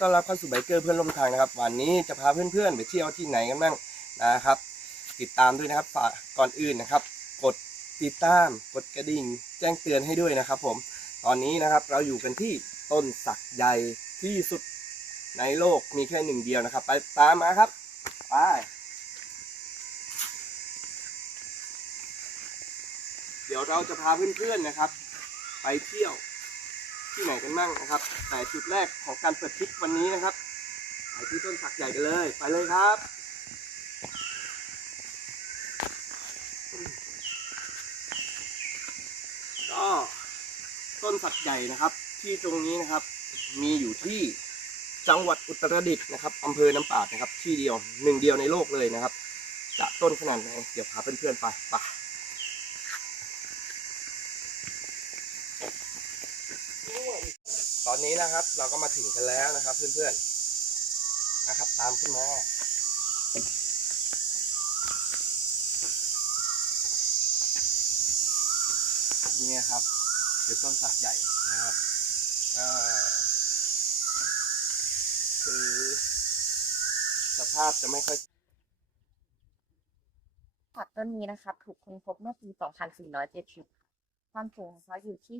ต้อนรับเข้าสู่ไบเกอร์เพื่อนร่วมทางนะครับ วันนี้จะพาเพื่อนๆไปเที่ยวที่ไหนกันบ้างนะครับ ติดตามด้วยนะครับฝากก่อนอื่นนะครับ กดติดตามกดกระดิ่ง แจ้งเตือนให้ด้วยนะครับ ผมตอนนี้นะครับเราอยู่กันที่ต้นสักใหญ่ที่สุดในโลกมีแค่หนึ่งเดียวนะครับ ไปตามมาครับไปเดี๋ยวเราจะพาเพื่อนๆนะครับ ไปเที่ยว ที่ไหนกันบ้างนะครับ แต่จุดแรกของการเปิดทริปวันนี้นะครับไปที่ต้นสักใหญ่กันเลย ไปเลยครับก็ต้นสักใหญ่นะครับ ที่ตรงนี้นะครับ มีอยู่ที่จังหวัดอุตรดิตถ์นะครับอำเภอน้ำปาดนะครับ ที่เดียวหนึ่งเดียวในโลกเลยนะครับ จะต้นขนาดไหนเดี๋ยวพาเพื่อนๆไปไป ตอนนี้นะครับ เราก็มาถึงกันแล้วนะครับ เพื่อนๆนะครับ ตามขึ้นมาเนี่ยครับคือต้นสักใหญ่นะครับคือ สภาพจะไม่ค่อยผักต้นนี้นะครับถูกค้นพบเมื่อปี 2470 ความสูงของเขาอยู่ที่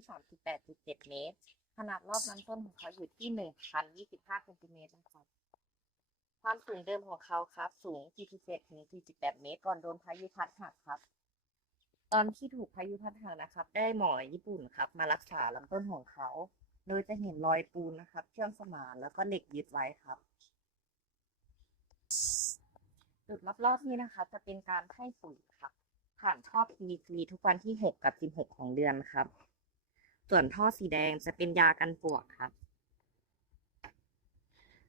38.7 เมตร ขนาดรอบลำต้นของเขาอยู่ที่1,025เซนติเมตรนะครับ ความสูงเดิมของเขาครับ สูง47ถึง48เมตร ก่อนโดนพายุพัดหักครับ ตอนที่ถูกพายุพัดหักนะครับ ได้หมอญี่ปุ่นครับ มารักษาลำต้นของเขา โดยจะเห็นรอยปูนนะครับ เชื่อมสมานแล้วก็เหล็กยึดไว้ครับจุดรอบๆนี้นะคะ จะเป็นการให้ปุ๋ยครับ ผ่านท่อ PVC ทุกวันที่ 6 กับ 16 ของเดือนครับ ส่วนท่อสีแดงจะเป็นยากันปวกครับ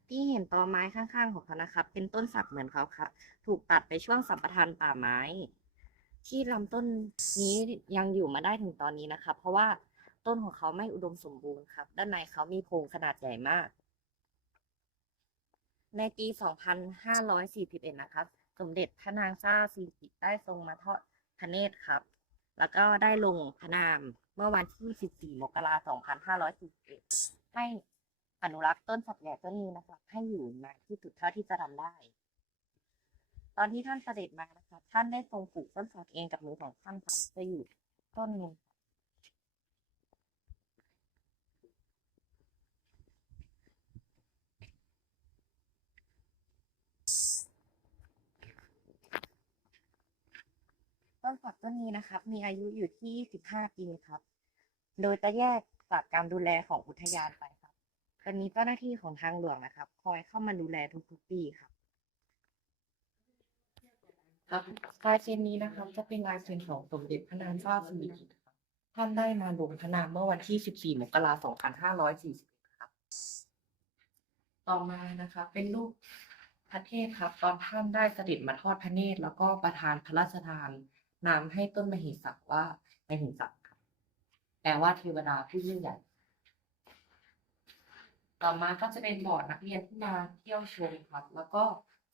ที่เห็นตอไม้ข้างๆของเขานะครับ เป็นต้นสักเหมือนเขาครับ ถูกตัดไปช่วงสัมปทานป่าไม้ ที่ลำต้นนี้ยังอยู่มาได้ถึงตอนนี้นะคะเพราะว่าต้นของเขาไม่อุดมสมบูรณ์ครับ ด้านในเขามีโพรงขนาดใหญ่มาก ในปี 2541 นะครับ สมเด็จพระนางเจ้าสิริกิติ์ได้ทรงมาทอดพระเนตรครับ แล้วก็ได้ลงพระนาม เมื่อวันที่14มกราคม 2541 ให้อนุรักษ์ต้นสักใหญ่ต้นนี้นะครับ ให้อยู่นานที่สุดเท่าที่จะทำได้ ตอนที่ท่านเสด็จมานะครับท่านได้ทรงปลูกต้นสักเองกับมือของท่านครับจะอยู่ต้นนึ่ง ต้นสักต้นนี้นะครับ มีอายุอยู่ที่ 15 ปีครับ โดยจะแยกจากการดูแลของอุทยานไปครับจะมีเจ้าหน้าที่ของทางหลวงนะครับ คอยเข้ามาดูแลทุกๆปีครับ ครับลายเซ็นนี้นะครับ จะเป็นลายเซ็นของสมเด็จพระนางเจ้าสิริกิติ์ครับท่านได้มาลงพระนามเมื่อวันที่ 14 มกราคม 2541ครับ ต่อมานะคะเป็นรูปพระเทพครับ ตอนท่านได้เสด็จมาทอดพระเนตรแล้วก็ประทานพระราชทาน นามให้ต้นมหิสักว่ามหิสักครับแปลว่าเทวดาผู้ยิ่งใหญ่ ต่อมาก็จะเป็นบอร์ดนักเรียนที่มาเที่ยวชมครับ แล้วก็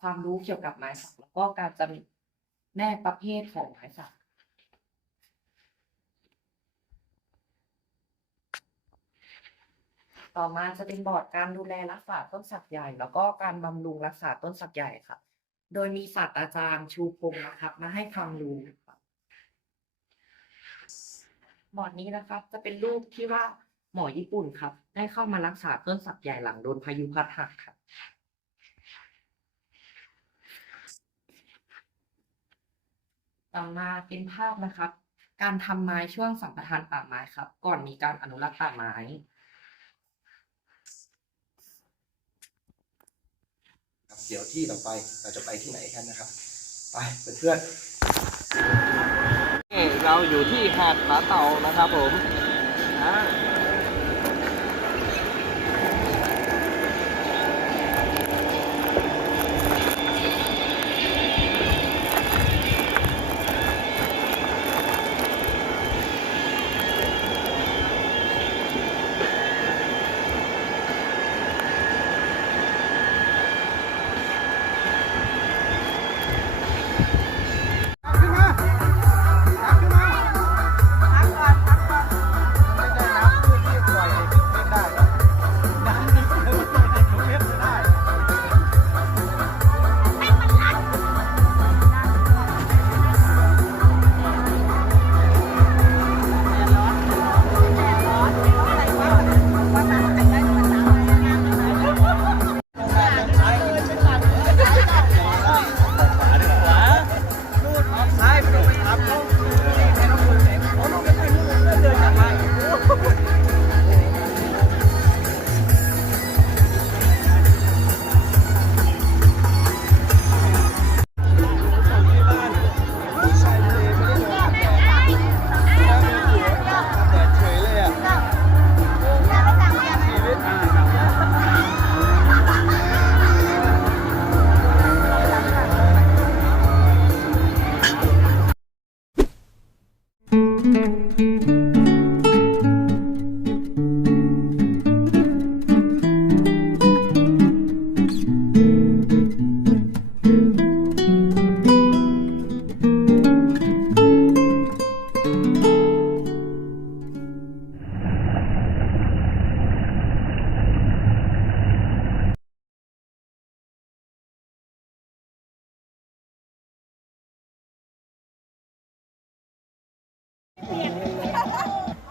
ความรู้เกี่ยวกับไม้สัก แล้วก็การจำแนกประเภทของไม้สักต่อมาจะเป็นบอร์ดการดูแลรักษาต้นสักใหญ่ แล้วก็การบำรุงรักษาต้นสักใหญ่ครับโดยมีศาสตราจารย์ชูพงศ์นะครับ มาให้ความรู้ ครับบอร์ดนี้นะครับ จะเป็นรูปที่ว่าหมอญี่ปุ่นครับ ได้เข้ามารักษาต้นสักใหญ่หลังโดนพายุพัดหักครับต่อมาเป็นภาพนะครับ การทำไม้ช่วงสัมปทานป่าไม้ครับ ก่อนมีการอนุรักษ์ป่าไม้ครับเดี๋ยวที่ต่อไปเราจะไปที่ไหนกันนะครับ ไปเพื่อนๆ เราอยู่ที่หาดผาเต่านะครับผมอ่า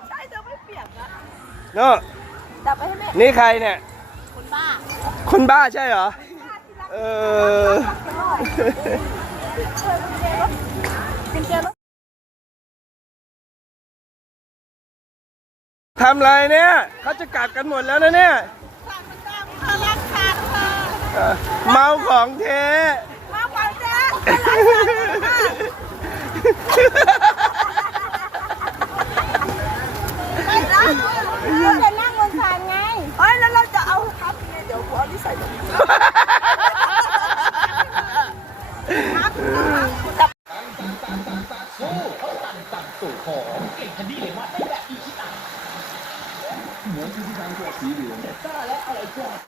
ใช่จะไม่เปียกนะโน่ดับไปให้แม่นี่ใครเนี่ย คนบ้าคนบ้าใช่เหรอ เออเป็นแกรถทำไรเนี่ยเขาจะกลับกันหมดแล้วนะเนี่ยขาดมันดังค่ะรักขาดค่ะเออเมาของเทมาไปแจ๊ 歳だ